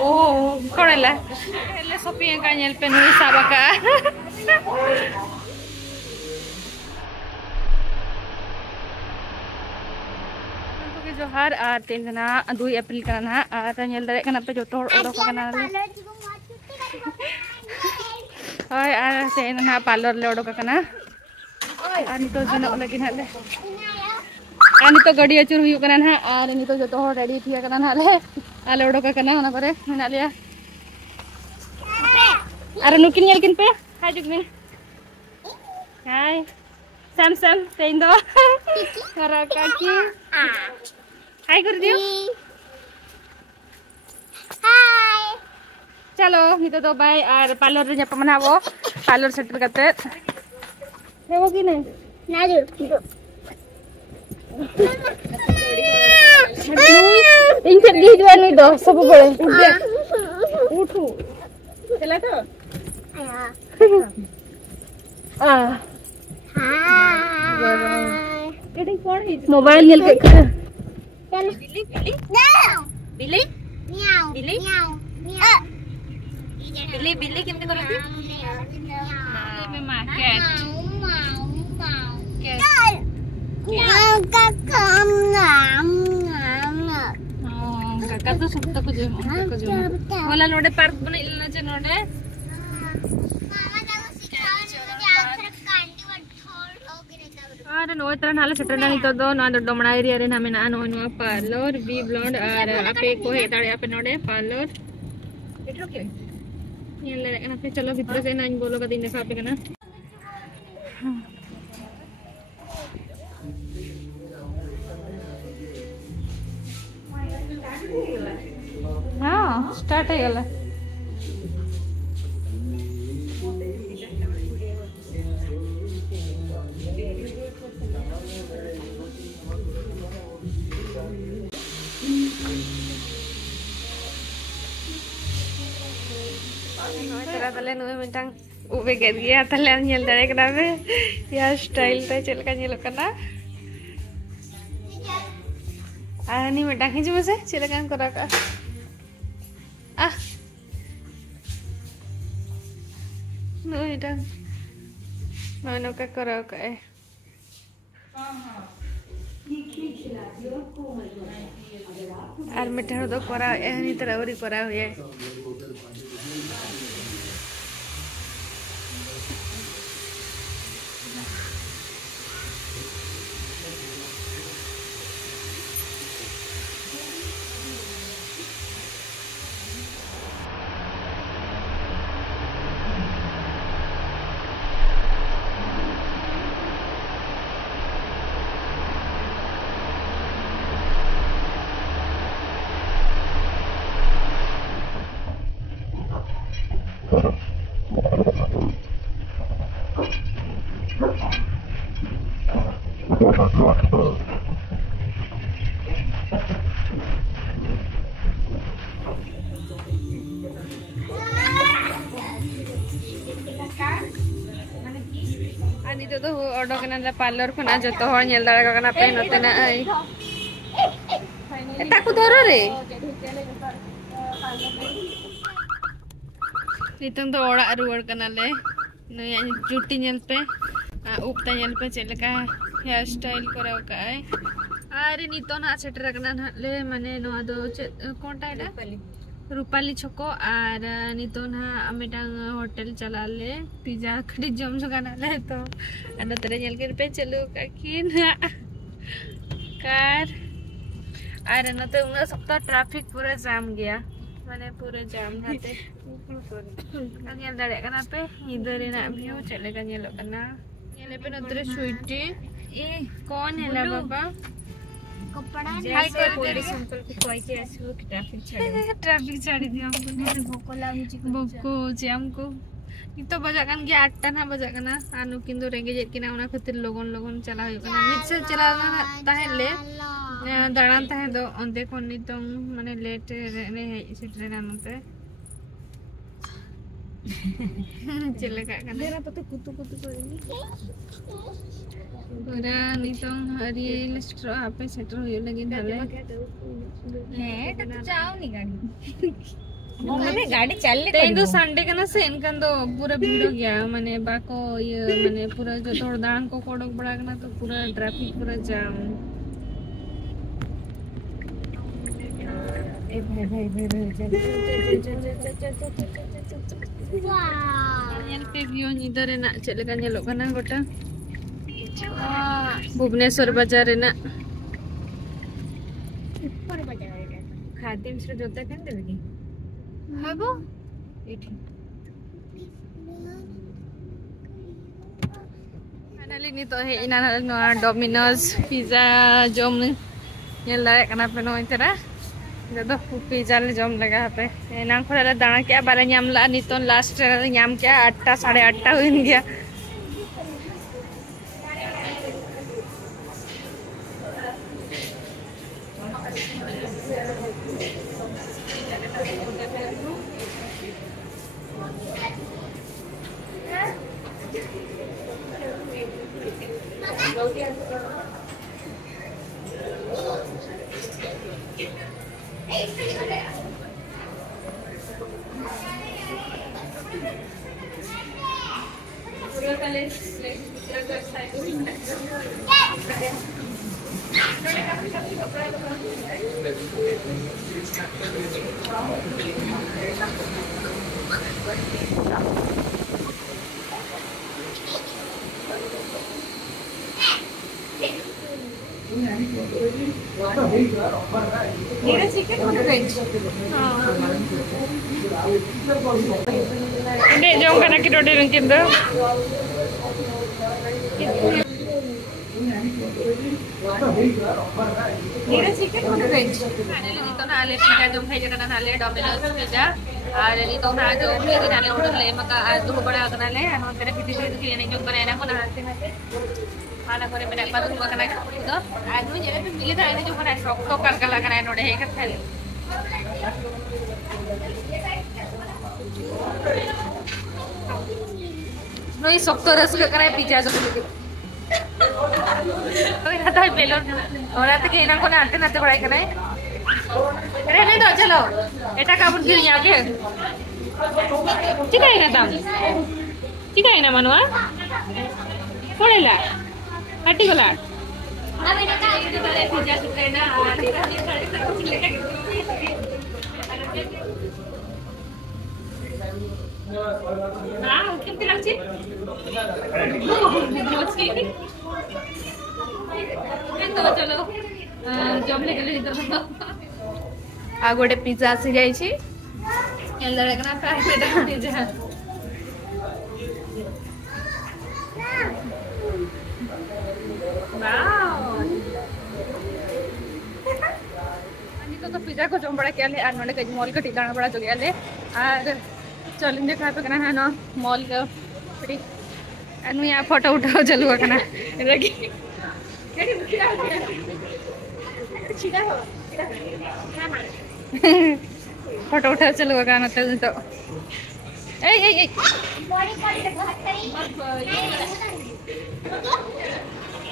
Oh, correla. Le sopien kañel penu sabaka. जोहार और तेन 2 अप्रैल करना और नेल दरे कना पे जोतो ओडोक कना होय और तेन ना पार्लर ले ओडोक कना और नितो जनो लगी नाले और नितो गाड़ी अचुर हुई कना ना और नितो जोतो रेडी थिया कना नाले आले ओडोक कना ओना करे मेना लिया और नुकिन नेल किन पे हाय जुगनी हाय सैम सैम तेन दो करा काकी हाय कर दियो हाय चलो नितो तो बाय और पार्लर रे जप मनाबो पार्लर सेटल करते हेबो कि नहीं नाजु इन से दी जो नहीं दो सब बड़े उठू चला तो हां केडी कोन ही मोबाइल नेल के बिल्ली बिल्ली बिल्ली म्याऊ बिल्ली म्याऊ बिल्ली बिल्ली केमते करती में मां कैट काका तो सुत्ता को जे बोला नोडे पार्क बने इलना जे नोडे नो तरह नाले सेटना नितो दो ना डोमना एरिया रे नामे ना नो पार्लर बी ब्लॉन्ड और आपे को हे दाड़े आपे नोडे पार्लर एटरो के ये ले ना पे चलो भीतर से ना बोलो का दिन देखा पे ना हां स्टार्ट है गला तले नुए मिटang ube get gya tale nyel dare kana be ya style ta chelka nyelo kana ani mitang hiju mase chelka kora ka ah no mitang no ka kora ka আর মিঠার তো করা এনি তরাবরি করা হয়ে ani to order kana parlor khona joto hor nyel dara kana pe note na ai eta ku dhoro re nitong to ora ruar kana le no juti nyel pe upta nyel pe chelaka hair style kora kai are nito na setra kana le mane no ado konta eta Rupali छको और नितो ना अमेटांग hotel चला ले pizza खड़ी जम सकाना ले तो अन तेरे जल के पे चलो काकिन कार और न तो उन सप्ताह ट्रैफिक पूरा जाम गया माने पूरा जाम हाते अंगल दड़े कना पे इधर ना व्यू चलेगा नेलो कना नेले पे नतरे स्वीटी ए कौन है ला बाबा कपड़ा हाय कर दे सिंपल को कोई के आसो ट्रैफिक छाड़ी दियो हमको भोको लागु छी भोको छी हमको इतो बजा कान के 8 ना बजा कना आनु किंदो रेंगे जे किना उना खातिर लोगन चला होय कना मिक्सर चला ताहेले दाड़ान ताहे दो ओंदे कोन नितो माने लेट ने हे सिट्रे नानते चले का देरा तो कुतु कुतु करेंगे पूरा नितों हरी लिस्ट आपे सेटर हो लगी डाले है तो जाओ नहीं गाड़ी माने गाड़ी चलले ते तो संडे कना से इनकन तो पूरा भीड़ हो गया माने बाको ये माने पूरा जो थोड़ा दान को कोडक बड़ा कना तो पूरा ट्रैफिक पूरा जाम ए भाई वाह ये पे व्यू इधर है ना चले का नेलो कना गोटा भुवनेश्वर बाजार है ना ऊपर बाजार है खाते मिश्र जोता कन देबी हबो एठी फाइनली नि तो हे इना नो डोमिनोज पिज्जा जोम ये लारे कना पे नो इतरा जदो पिज्जा ले जोम लगा पे एना खोला दाना क्या बारे ᱧᱟᱢ ला नि तो लास्ट ᱧᱟᱢ क्या 8 8:30 हुन गया ये चिकन और veg ini jom kana kita udah rengkin tuh ये चिकन और veg finally itu na ale pizza jom khai jana na ale Domino's pizza और ini तो ना जो भी नाले ऑर्डर ले मका आज दो बड़ा करना ले हम तेरे पीछे से कि नहीं जो बनाना को ना हाथ में खाना करे मेरे पास तो करना तो आज में जेरे पे मिले था जो बना शॉक तो कर लगा नोडे है का थाली नई शॉक तो रस का पिज्जा जो ओए ना तो पेलो और आते के इना को ना आते नाते बड़ाई करे अरे नहीं तो चलो एटा का बुद्धि नहीं आके ठीक है ना दाम ठीक है ना मनवा पड़ेला हटी गला अब एटा का एक बारे पिज्जा सुते ना हां कितने लागছে तो चलो जब ले गेले इधर तो आ गोटे पिज्जा आसी जाई छी एल्ला रखना पैकेट पिज्जा वाओ अनि तो पिज्जा को जोम बड़ा क्या ले आ नोडे के मॉल का ठिकाना बड़ा जो गया ले और चलेंगे कहाँ पे करना है ना मॉल का फ्री अनु यहाँ फोटो उठाओ चलूगा करना लगी फोटो उठाओ चलूगा करना तो ए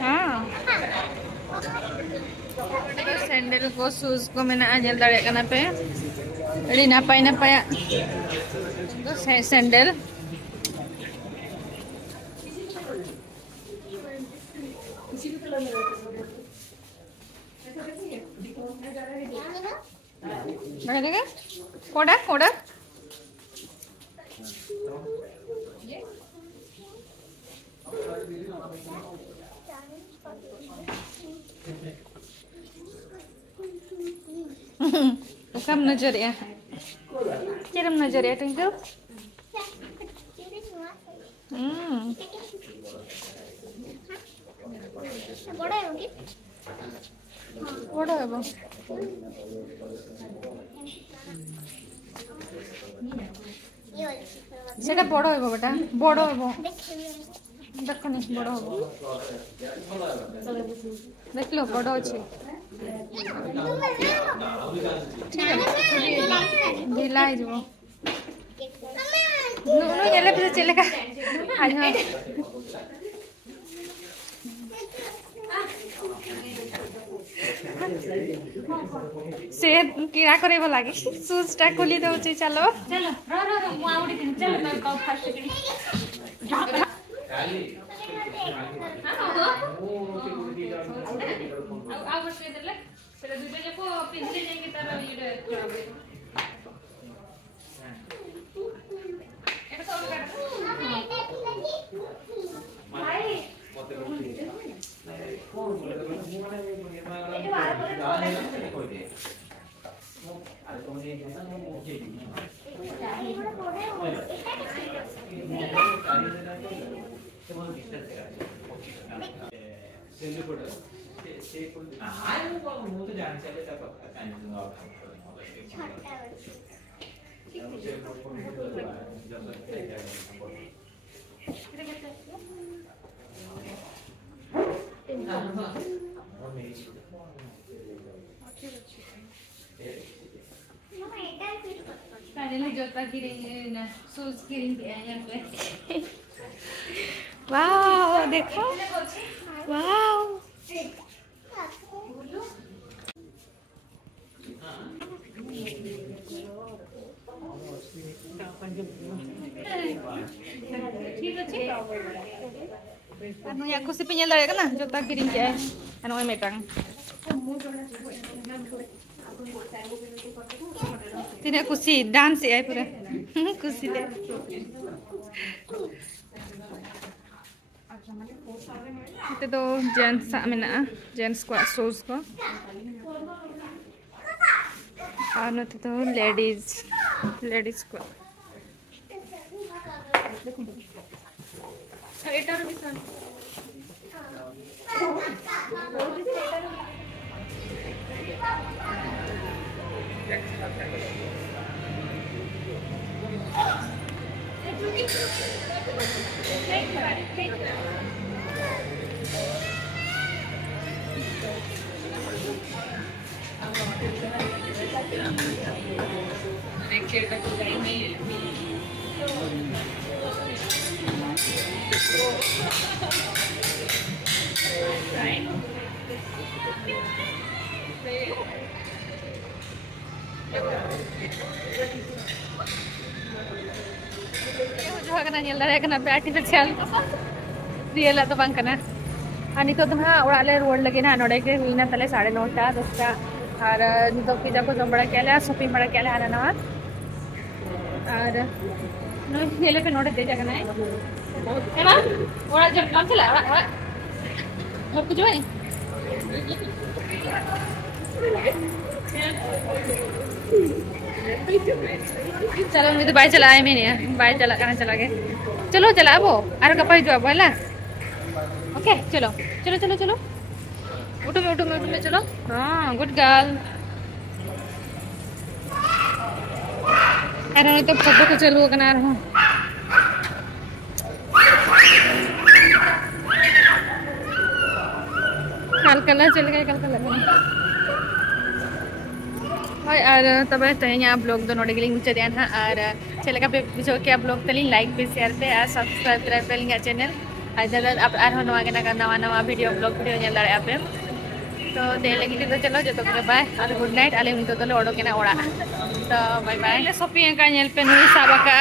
हाँ सैंडल को शूज को मैंने आजल दाड़े करना पे अरे ना पाया तो सैंडल कोड़ा कोड़ा कम नजर है किरम नजर है टिंकल बड़ा है कि बड़ा है वो सेटा बड़ है बेटा बड़ है वो देखनी बड़ है देख लो बड़ अच्छे ठीक है ढिला है जो नु nyele bisa celaka ayo से किरा करेबो लागि शूज टा खोली दउची चलो चलो रो मु आउडी दिन चलो मैं कौ फास्ट करी आउ से देले सेला दुबे जको पिनले जाके तार इडे एटा तो काट भाई पहले जोता गिरेंगे ना शूज गिरेंगे यहाँ पे वाओ देखो wow anu ya aku sih penyel dari kana jota kirim ya anu ay metang tidak kusi dance ya pura kusi deh itu tuh jeans mana jeans squat shoes ko anu itu ladies squat एटार बिसान nyel dari kena artificial real atau bang kena ani to tuna orale road lagi na node ke huina tale 9:30 ta 10 ta और नितो pizza को जम बड़ा केला shopping बड़ा केला आना ना और नो येले पे नोट दे जगह ना है ना ओरा जब काम चला ओरा और कुछ नहीं चलो मुझे बाइक चलाए मैंने बाइक चला कहाँ चला गए चलो चला वो अरे कपाई जो अब है ओके चलो चलो चलो चलो उठो में चलो हाँ गुड गर्ल अरे नहीं तो फोटो को चलो कना रहा कल चल गए कल और तब तेज ब्लॉग दो नोड़े मुझे हाँ और चलका पे बुझो क्या ब्लॉग तली लाइक पे शेयर पे और सब्सक्राइब पे चैनल नवा नवा वीडियो ब्लॉग वीडियो नेल दाड़े पे तो दे लगी तो चलो जो तो बाय और गुड नाइट आले नितो तो ओडोकेना ओड़ा तो बाय बाय शॉपिंग का नेल पे नुई साबका